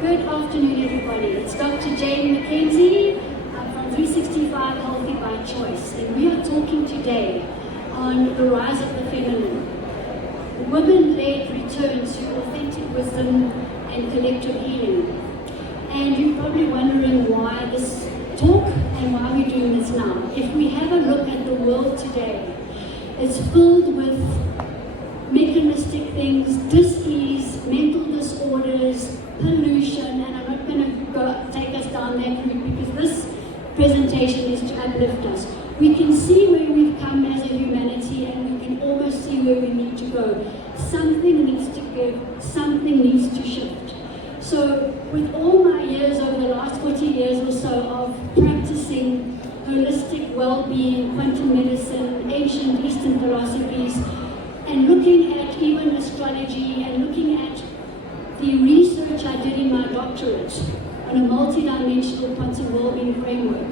Good afternoon, everybody. It's Dr. Jane Mackenzie from 365 Healthy by Choice, and we are talking today on the rise of the feminine. Women-led return to authentic wisdom and collective healing. And you're probably wondering why this talk and why we're doing this now. If we have a look at the world today, it's filled with mechanistic things, dis-ease, mental disorders, pollution, and I'm not going to take us down that route because this presentation is to uplift us. We can see where we've come as a humanity and we can almost see where we need to go. Something needs to give, something needs to shift. So with all my years over the last 40 years or so of practicing holistic well-being, quantum medicine, ancient Eastern philosophies, and looking at even astrology and looking at the research I did in my doctorate on a multi-dimensional quantum well-being framework,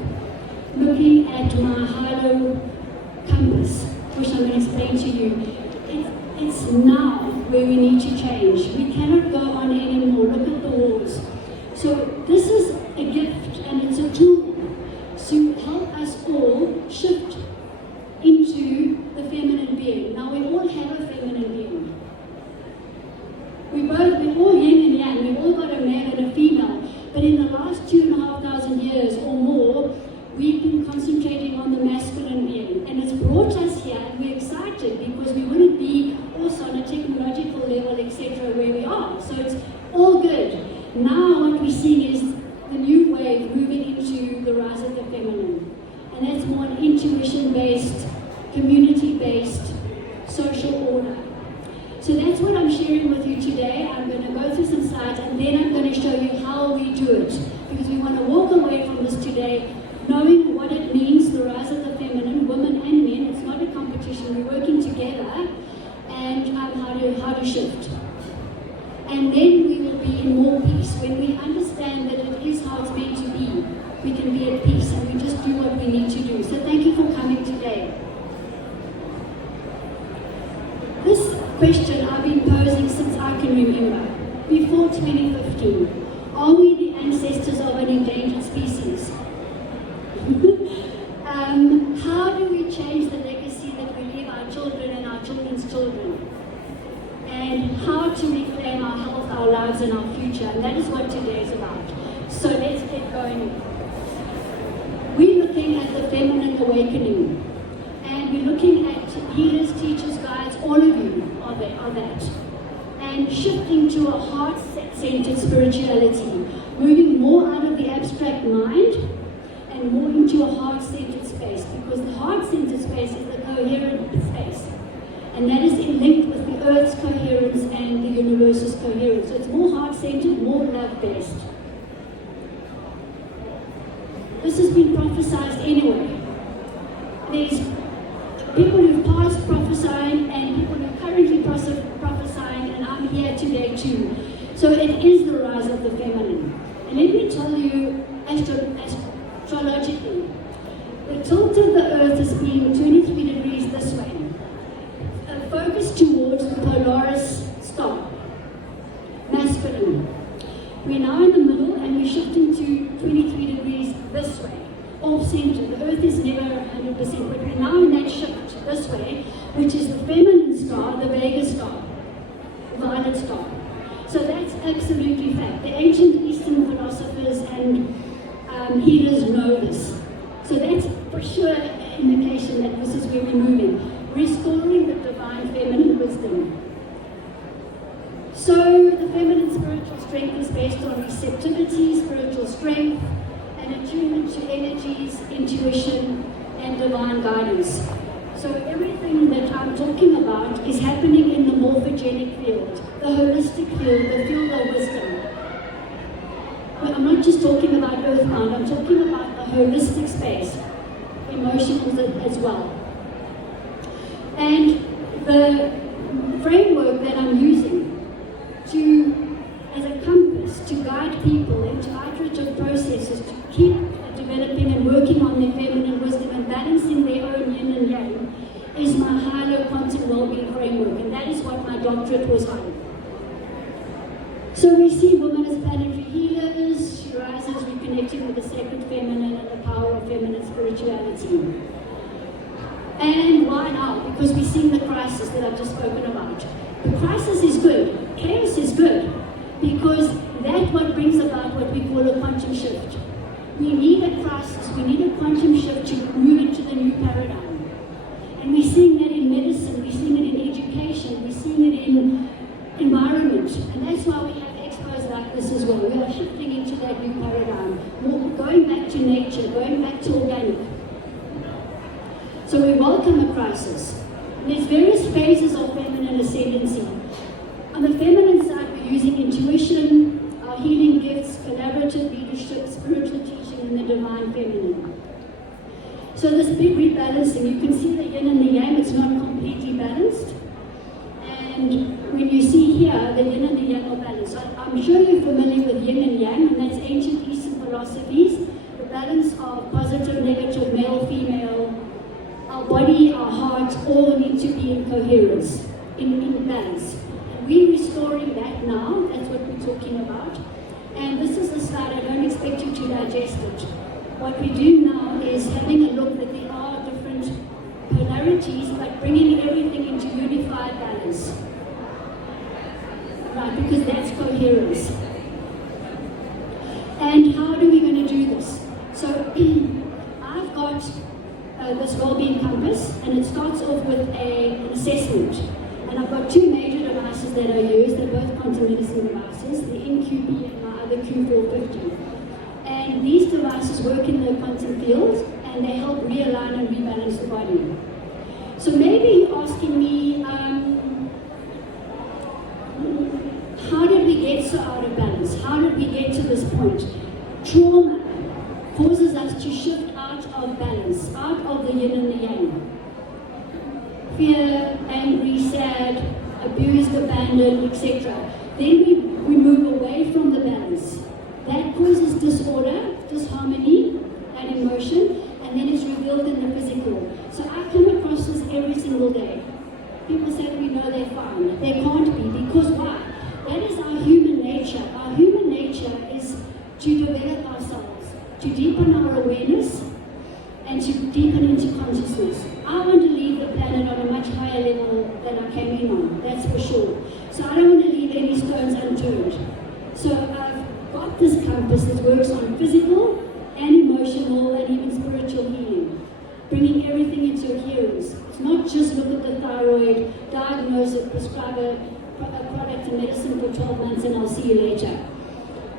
looking at my halo compass, which I'm going to explain to you, it's now where we need to change. We cannot go on anymore. Look at the wars. So this is a gift and it's a tool to help us all shift into the feminine being. Now we all have a feminine being. We're all yin and yang. We've all got a male and a female. But in the last 2,500 years or more, we've been concentrating on the masculine being. And it's brought us here, and we're excited because we wouldn't be also on a technological level, etc., where we are. So it's all good. Now what we're seeing is the new wave moving into the rise of the feminine. And that's more an intuition-based, community-based social order. So that's what I'm sharing with you today. I'm going to go through some slides and then I'm going to show you how we do it. Because we want to walk away from this today knowing what it means, the rise of the feminine, women and men. It's not a competition, we're working together, and how to shift. And then we will be in more peace. When we understand that it is how it's meant to be, we can be at peace and we just do what we need to do. So thank you for coming today. This question I've been posing since I can remember, before 2015. Are we the ancestors of an endangered species? How do we change the legacy that we leave our children and our children's children? And how to reclaim our health, our lives, and our future. And that is what today is about. So let's get going. We're looking at the feminine awakening. And we're looking at healers, teachers, guides, all of you are that. And shifting to a heart-centered spirituality. Moving more out of the abstract mind and more into a heart-centered space. Because the heart-centered space is the coherent space. And that is linked with the Earth's coherence and the universe's coherence. So it's more heart-centered, more love-based. This has been prophesied anyway. There's people who've passed prophesying and people who are currently prophesying, and I'm here today too. So it is the rise of the feminine. And let me tell you, astrologically, the tilt of the Earth has been 23 degrees this way. Focus towards the Polaris star, masculine. We're now in the middle and we're shifting to 23 degrees this way, off-center. The Earth is never 100%, but we're now in that shift this way, which is the feminine star, the Vega star, violet star. So that's absolutely fact. The ancient Eastern philosophers and healers know this. So that's for sure an indication that this is where we're moving. Restoring the divine feminine wisdom. So the feminine spiritual strength is based on receptivity, spiritual strength, and attunement to energies, intuition, and divine guidance. So everything that I'm talking about is happening in the morphogenic field, the holistic field, the field of wisdom. But I'm not just talking about earthbound, I'm talking about the holistic space, emotional as well. And the framework that I'm using as a compass to guide people into iterative processes to keep developing and working on their feminine wisdom and balancing their own yin and yang is my higher quantum well-being framework, and that is what my doctorate was on. So we see women as planetary healers. that what brings about what we call a quantum shift. We need a crisis, we need a quantum shift to move into the new paradigm. And we're seeing that in medicine, we're seeing it in education, we're seeing it in environment. And that's why we have expos like this as well. We are shifting into that new paradigm, more going back to nature, going back to organic. So we welcome a crisis. And there's various phases of feminine ascendancy. On the feminine side, we're using intuition, our healing gifts, collaborative leadership, spiritual teaching, and the divine feminine. So this big rebalancing, you can see the yin and the yang, it's not completely balanced. And when you see here, the yin and the yang are balanced. So I'm sure you're familiar with yin and yang, and that's ancient Eastern philosophies. The balance of positive, negative, male, female, our body, our heart, all need to be in coherence, in balance. We're restoring that now, that's what we're talking about. And this is the slide, I don't expect you to digest it. What we do now is having a look that there are different polarities, but bringing everything into unified balance. Right, because that's coherence. And how are we going to do this? So I've got this well-being compass, and it starts off with an assessment. And I've got two major devices that I use. They're both quantum medicine devices, the NQB and my other Q450. And these devices work in the quantum field, and they help realign and rebalance the body. So maybe you're asking me, how did we get so out of balance? How did we get to this point? Trauma causes us to shift out of balance, out of the yin and the yang. Fear, angry, sad, abused, abandoned, etc. Then we move away from the balance. That causes disorder, disharmony, and emotion, and then it's revealed in the physical. So I come across this every single day. People say to me, no, they're fine. They can't be, because why? That is our human nature. Our human nature is to develop ourselves, to deepen our awareness, and to deepen into consciousness. I want to leave the planet on a much higher level than I came in on, that's for sure. So I don't want to leave any stones unturned. So I've got this compass that works on physical and emotional and even spiritual healing, bringing everything into adherence. It's not just look at the thyroid, diagnose it, prescribe a product and medicine for 12 months and I'll see you later.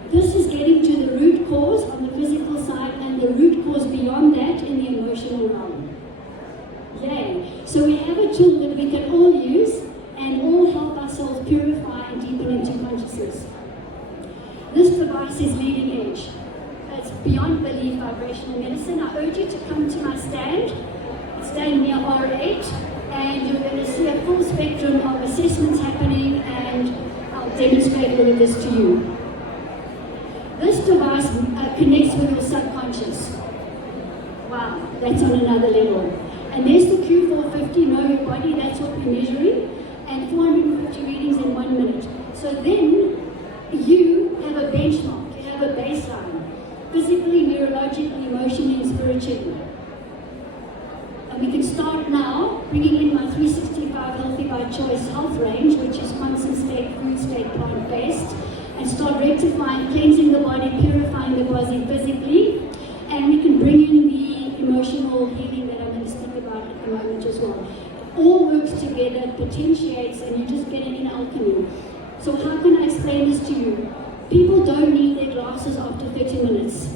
This is getting to the root cause on the physical side and the root cause beyond that in the emotional realm. Yay! So we have a tool that we can all use and all help ourselves purify and deepen into consciousness. This device is leading edge. It's beyond belief vibrational medicine. I urge you to come to my stand. It's down near R8, and you're going to see a full spectrum of assessments happening, and I'll demonstrate all of this to you. This device connects with your subconscious. Wow, that's on another level. And there's the Q450, know your body, that's what we're measuring, and 450 readings in 1 minute. So then you have a benchmark, you have a baseline, physically, neurologically, emotionally, and spiritually. And we can start now bringing in my 365 Healthy by Choice health range, which is constant state, food state, plant-based, and start rectifying, cleansing the body, purifying the body physically, and we can bring in the emotional healing that I'm going to speak about at the moment as well. It all works together, potentiates, and you just get it in alchemy. So how can I explain this to you? People don't need their glasses after 30 minutes.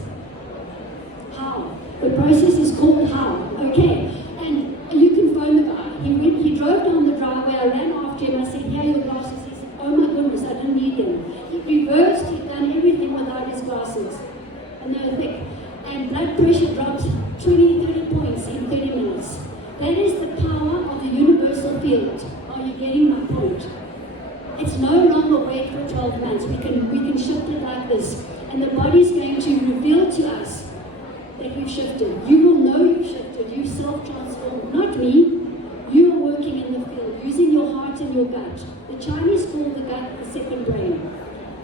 How? The process is called how. Okay, and you can phone the guy. He drove down the driveway, I ran after him, I said, here are your glasses. He said, oh my goodness, I didn't need them. He reversed, he'd done everything without his glasses. And they were thick. And blood pressure dropped 20, 30 points in 30 minutes. That is the power of the universal field. Are you getting my point? It's no longer wait for 12 months. We can shift it like this. And the body's going to reveal to us that we've shifted. You will know you've shifted. You've self-transformed. Not me. You are working in the field, using your heart and your gut. The Chinese call the gut the second brain.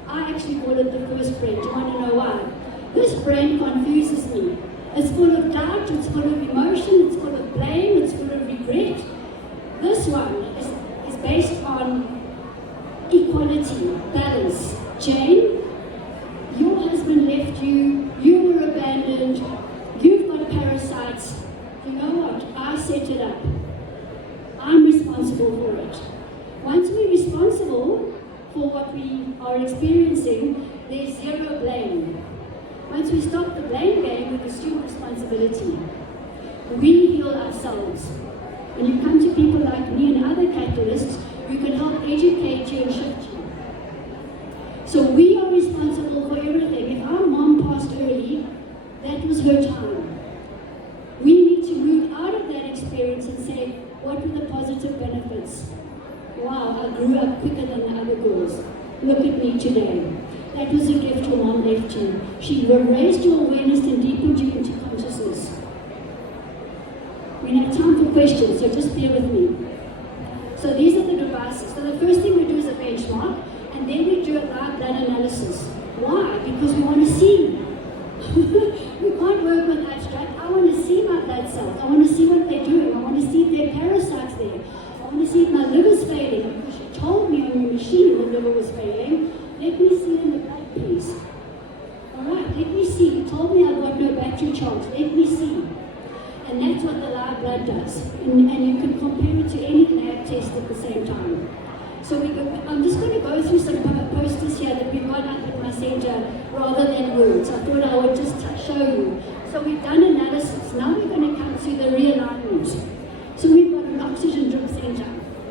I actually call it the first brain. Do you want to know why? This brain confuses me. It's full of doubt, it's full of emotion, it's full of blame, it's full of regret. This one is based on equality, balance. Jane, happened, you've got parasites, you know what, I set it up. I'm responsible for it. Once we're responsible for what we are experiencing, there's zero blame. Once we stop the blame game, we assume responsibility. We heal ourselves. When you come to people like me and other catalysts, we can help educate you and shift you. So we are responsible for everything. If our mom passed early, that was her time. We need to move out of that experience and say, what were the positive benefits? Wow, I grew up quicker than the other girls. Look at me today. That was a gift your mom left you. She raised your awareness and deepened you into consciousness. We have time for questions, so just bear with me. So these are the devices. So the first thing we do is a benchmark, and then we do a live blood analysis. Why? Because we want to see. We can't work with abstract. I want to see my blood cells. I want to see what they're doing. I want to see if there are parasites there. I want to see if my liver's failing. Because she told me on the machine the liver was failing. Let me see in the blood, please. Alright, let me see. You told me I've got no battery charge. Let me see. And that's what the live blood does. And you can compare it to any lab test at the same time. So I'm just going to go through some posters here that we've got up in my center rather than words. I thought I would just show you. So we've done analysis. Now we're going to come to the realignment. So we've got an oxygen drip center.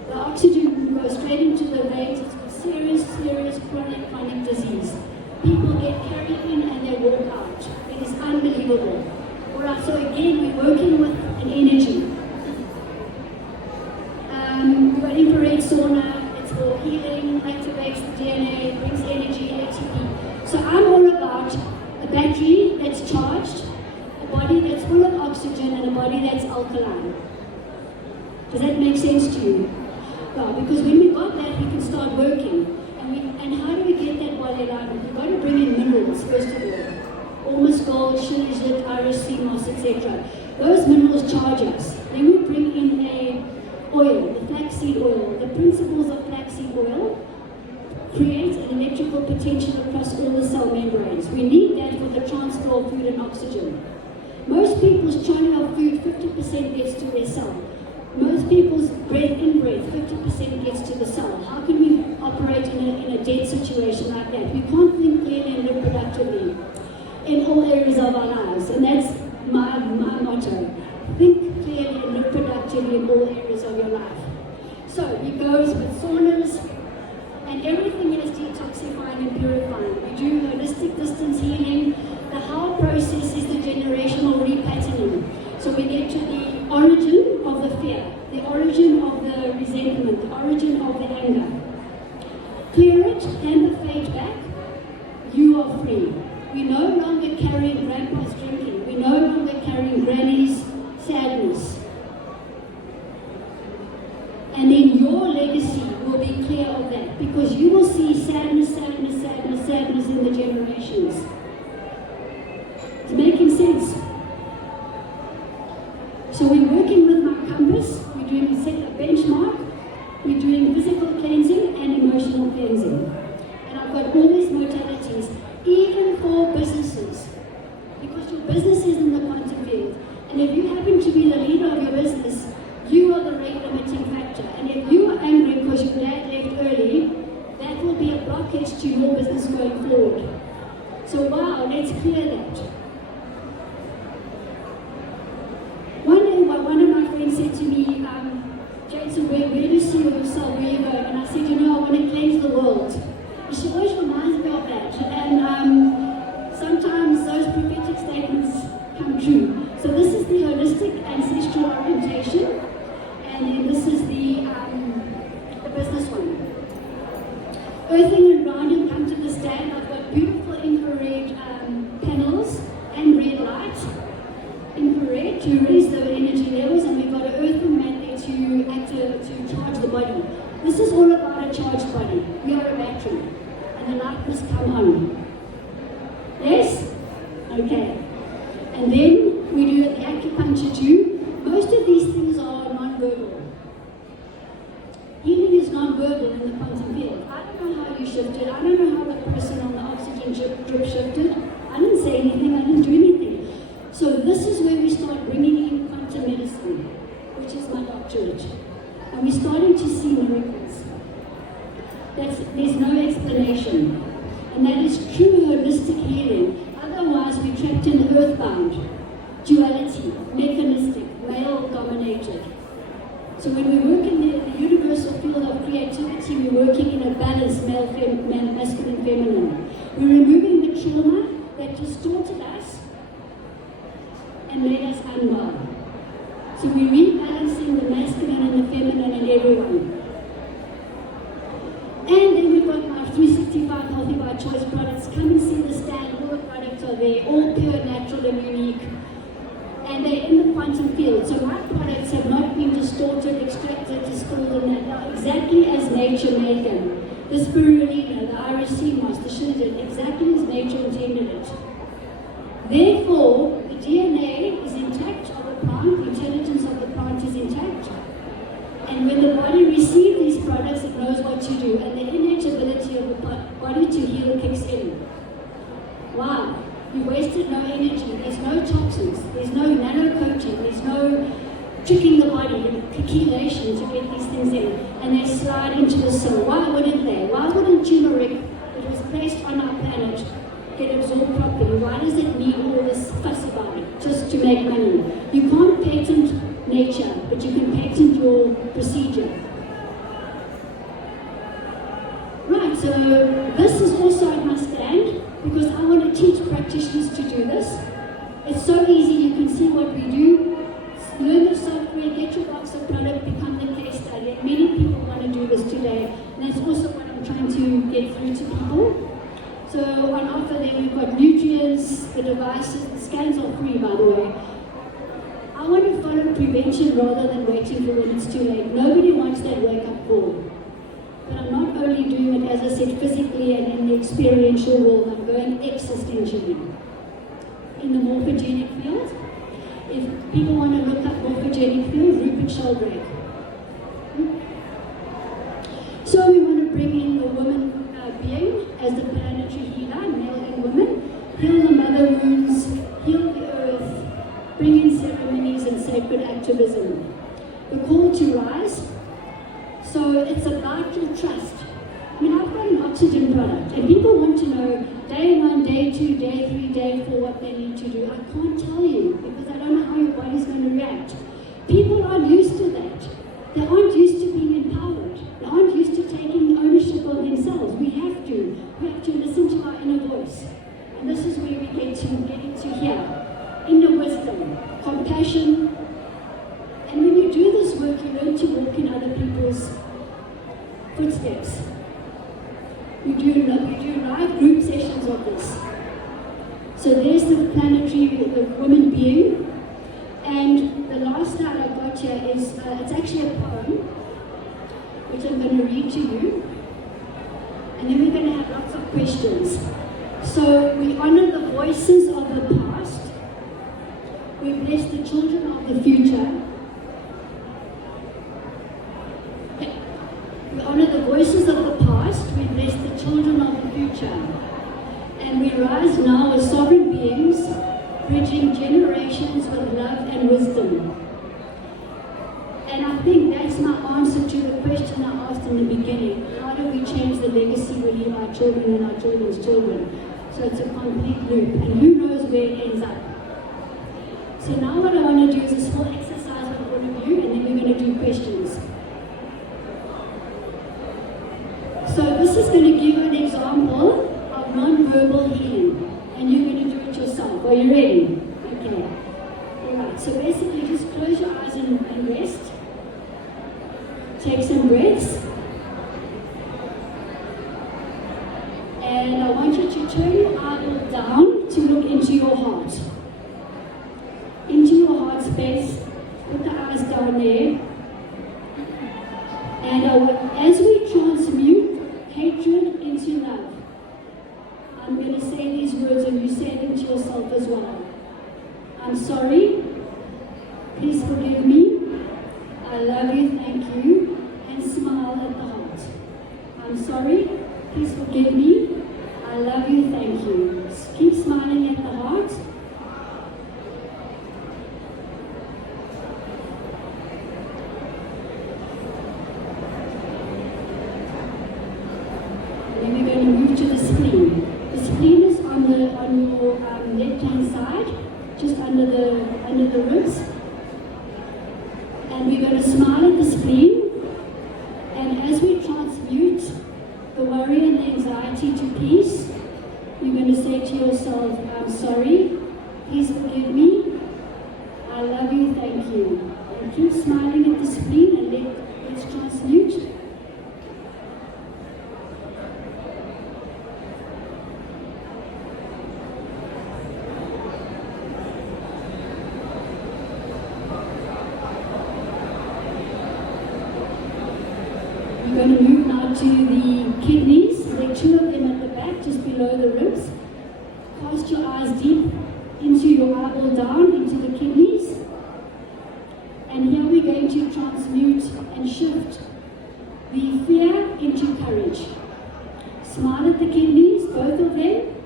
The oxygen goes straight into the veins. It's a serious chronic disease. People get carried in and they walk out. It is unbelievable. Alright, so again, we're working with an energy. We've got infrared sauna, it's for healing, activates the DNA, brings energy, ATP. So I'm all about a battery that's charged, a body that's full of oxygen, and a body that's alkaline. Does that make sense to you? Well, because when we got that, we can start working. And how do we get that body alignment? We've got to bring in minerals, first of all. Almost gold, shilajit, iris, sea moss, etc. Those minerals charge us. Then we bring in a oil, the flaxseed oil. The principles of flaxseed oil create an electrical potential across all the cell membranes. We need that for the transfer of food and oxygen. Most people's churning of food, 50% gets to their cell. Most people's breath in breath, 50% gets to the cell. How can we operate in a dead situation like that? We can't think clearly and live productively in all areas of our lives, and that's my motto. Think clearly and live productively in all areas of your life. So it goes with saunas, and everything is detoxifying and purifying. We do holistic distance healing. The whole process is the generational repatterning. So we get to the origin of the fear, the origin of the resentment, the origin of the anger. Clear it, hand the fate back, you are free. We no longer carry grandpa's drinking. We no longer carry granny's sadness. And then your legacy will be clear of that, because you will see sadness in the generations. It's making sense. So we're working with my compass. We're doing a benchmark. We're doing physical cleansing and emotional cleansing. And I've got all these modalities, even for businesses, because your business is in the quantum field. And if you happen to be the leader of your business, you are the rate limiting factor. And if you are angry because your dad left early, that will be a blockage to your business going forward. So wow, let's clear that. One day, one of my friends said to me, Jason, where do you see yourself? Where are you going? And I said, I want to cleanse the world. And she always reminds me of that. And sometimes those prophetic statements come true. So this is the holistic ancestral orientation. And then this is the business one. Earthing and grounding come to this day. I've got beautiful infrared panels and red light. Infrared to raise the energy levels, and we've got an earthing mat there to charge the body. This is all about a charged body. We are a battery, and the light must come on. Yes? Okay. And then we do the acupuncture too. Most of these things are non-verbal. Healing is non-verbal in the quantum field. I don't know how you shifted. I don't know how the person on the oxygen drip shifted. I didn't say anything. I didn't do anything. back to it. And we're starting to see miracles. There's no explanation. And that is true holistic healing. Otherwise, we're trapped in earthbound, duality, mechanistic, male-dominated. So when we work in the universal field of creativity, we're working in a balanced masculine, feminine. We're removing the trauma that distorted us and made us unwell. So we're rebalancing the masculine and the feminine in everyone. And then we've got my 365 Healthy by Choice products. Come and see the stand. All the products are there, all pure, natural, and unique. And they're in the quantum field. So my products have not been distorted, extracted, distilled, and they are exactly as nature made them. The spirulina, the IRC moss, the shindig, exactly as nature intended it. Therefore, the DNA is intact of the plant, the intelligence of the plant is intact. And when the body receives these products, it knows what to do. And the innate ability of the body to heal kicks in. Wow. You wasted no energy, there's no toxins, there's no nano-coating, there's no tricking the body and chelation to get these things in. And they slide into the soul. Why wouldn't they? Why wouldn't turmeric that was placed on our planet get absorbed properly? Why does it need all this fuss about it just to make money? You can't patent nature, but you can patent your procedure. Right, so this is also on my stand, because I want to teach practitioners to do this. It's so easy, you can see what we do. Learn the software, get your box of product, become the case study. And many people want to do this today. And that's also what I'm trying to get through to people. So on offer there we've got nutrients, the devices, the scans are free by the way. I want to follow prevention rather than waiting for when it's too late. Nobody wants that wake-up call. But I'm not only doing it, as I said, physically and in the experiential world, I'm going existentially. In the morphogenic field, if people want to look up morphogenic field, Rupert Sheldrake. So we want to bring in the woman being as the planetary healer, male and women, heal the mother wounds, heal the earth, bring in ceremonies and sacred activism. The call to rise. So it's about your trust. I mean, I've got an oxygen product, and people want to know day 1, day 2, day 3, day 4 what they need to do. I can't tell you because I don't know how your body's going to react. People aren't used to that. They aren't used to being empowered. They aren't used to taking ownership of themselves. We have to. We have to listen to our inner voice. And this is where we get into here. Inner wisdom, compassion. And when you do this work, you learn to walk in other people's footsteps. We do live group sessions of this. So there's the planetary, the woman being. And the last slide I've got here is, it's actually a poem, which I'm going to read to you. And then we're going to have lots of questions. So we honor the voices of the past. We bless the children of the future. We honor the voices of the past. We bless the children of the future. And we rise now as sovereign beings, bridging generations with love and wisdom. And I think that's my answer to the question I asked in the beginning. How do we change the legacy we leave our children and our children's children? So it's a complete loop, and who knows where it ends up. So now what I want to do is this whole exercise with all of you, and then we're going to do questions. So this is going to give you an example of non-verbal healing, and you're going to do it yourself. Are you ready? Okay. Alright, so basically just close your eyes and rest. Take some breaths. And I want you to turn your eyeball down to look into your heart. Into your heart space. Put the eyes down there. And as we transmute hatred into love, I'm going to say these words and you say them to yourself as well. I'm sorry. Please forgive me. I love you. Thank you. And smile at the heart. I'm sorry. Please forgive me. I love you. Thank you. Keep smiling at the heart. left-hand side, just under the ribs. And we're going to smile at the spleen. And as we transmute the worry and the anxiety to peace, you're going to say to yourself, I'm sorry, please forgive me, I love you, thank you. And keep smiling at the spleen and let's transmute. We're going to move now to the kidneys. There are two of them at the back, just below the ribs. Cast your eyes deep into your eyeball down, into the kidneys. And here we're going to transmute and shift the fear into courage. Smile at the kidneys, both of them.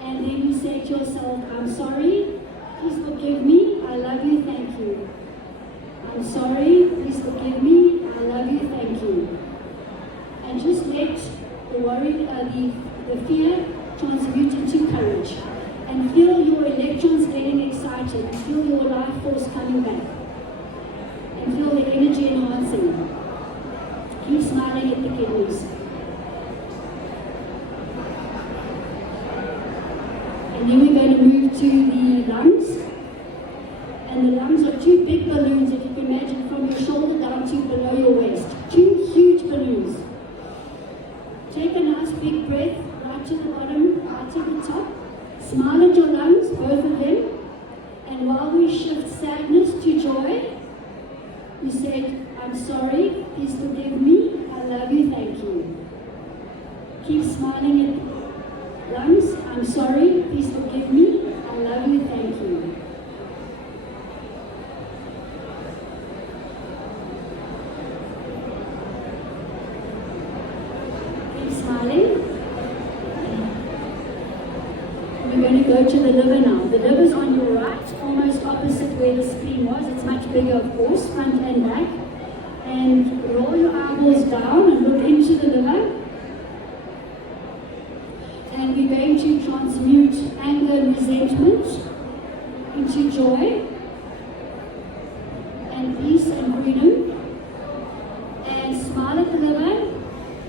And then you say to yourself, I'm sorry, please forgive me, I love you, thank you. I'm sorry, please forgive me, I love you, thank you. And just let the worry, the fear transmute into courage. And feel your electrons getting excited. And feel your life force coming back. And feel the energy enhancing. Keep smiling at the kidneys. And then we're going to move to the lungs. And the lungs are two big balloons, if you can imagine, from your shoulder down to below your waist. Two huge balloons. Take a nice big breath, right to the bottom, right to the top. Smile at your lungs, both of them. And while we shift sadness to joy, you say, I'm sorry, please forgive me, I love you, thank you. Keep smiling at lungs, I'm sorry, please forgive me, I love you, thank you. Smiling. We're going to go to the liver now. The liver's on your right, almost opposite where the spleen was. It's much bigger, of course, front and back. And roll your eyeballs down and look into the liver. And we're going to transmute anger and resentment into joy and peace and freedom. And smile at the liver.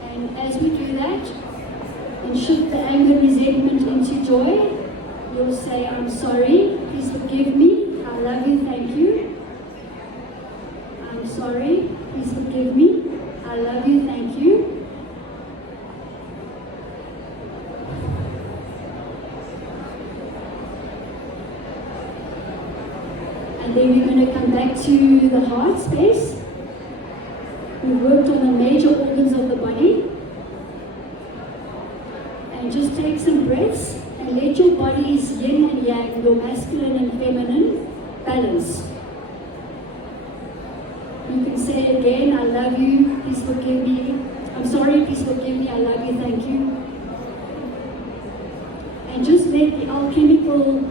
And as we do that, and shift the anger and resentment into joy, you'll say, I'm sorry, please forgive me, I love you, thank you. I'm sorry, please forgive me, I love you, thank you. And then we're going to come back to the heart space. We've worked on the major organs of the body. And just take some breaths and let your body's yin and yang, your masculine and feminine, balance. You can say again, I love you, please forgive me. I'm sorry, please forgive me, I love you, thank you. And just let the alchemical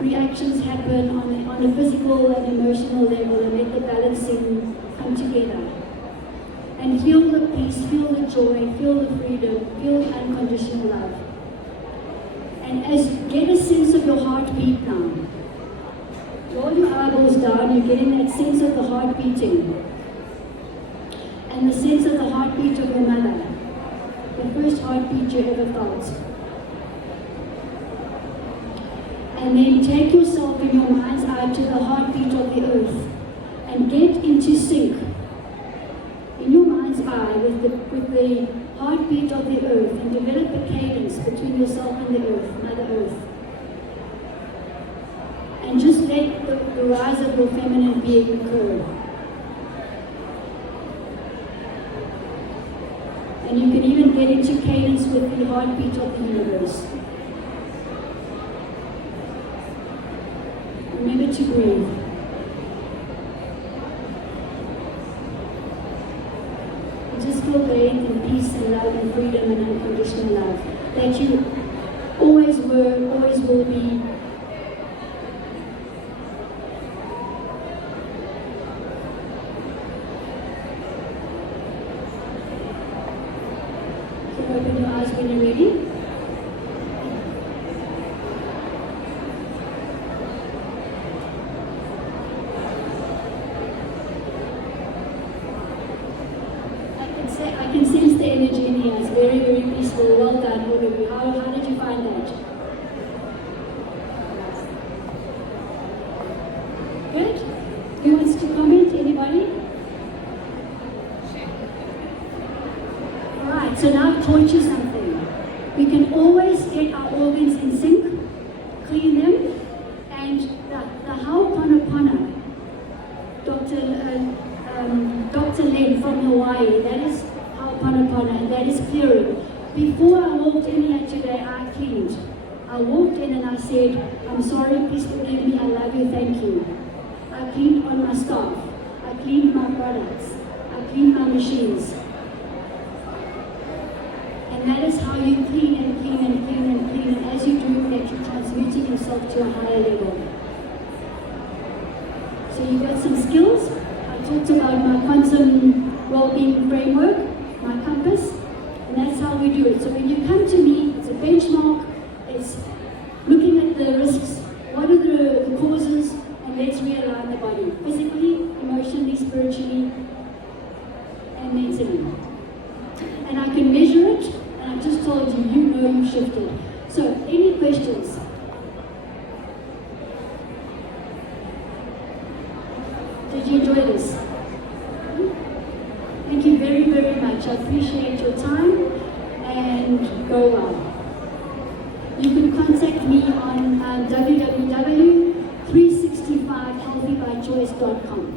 reactions happen on a physical and emotional level, and let the balancing come together. And feel the peace, feel the joy, feel the freedom, feel the unconditional love. And as you get a sense of your heartbeat now, roll your eyeballs down, you're getting that sense of the heart beating. And the sense of the heartbeat of your mother. The first heartbeat you ever felt. And then take yourself in your mind's eye to the heartbeat of the earth. And get into sync. In your mind's eye with the heartbeat of the earth, and develop a cadence between yourself and the earth, Mother Earth. And just let the rise of your feminine being occur. And you can even get into cadence with the heartbeat of the universe. Remember to breathe. Just feel bathed in peace and love and freedom and unconditional love that you always were, always will be. So open your eyes when you're ready. taught you something. We can always get our organs in sync, clean them, and the Ho'oponopono, Dr. Len from Hawaii, that is Ho'oponopono, and that is clearing. Before I walked in here today, I cleaned. I walked in and I said, I'm sorry, please forgive me, I love you, thank you. I cleaned on my staff. I cleaned my products. I cleaned my machines. And that is how you clean and clean and clean and clean. And as you do that, you're transmuting yourself to a higher level. So you've got some skills. I talked about my quantum well-being framework, my compass, and that's how we do it. So when you come to me, it's a benchmark, it's looking at the risks, what are the causes, and let's realign the body, physically, emotionally, spiritually, and mentally. And I can measure it, and I just told you, you know you shifted. So, any questions? Did you enjoy this? Thank you very, very much. I appreciate your time, and go well. You can contact me on www.365healthybychoice.com.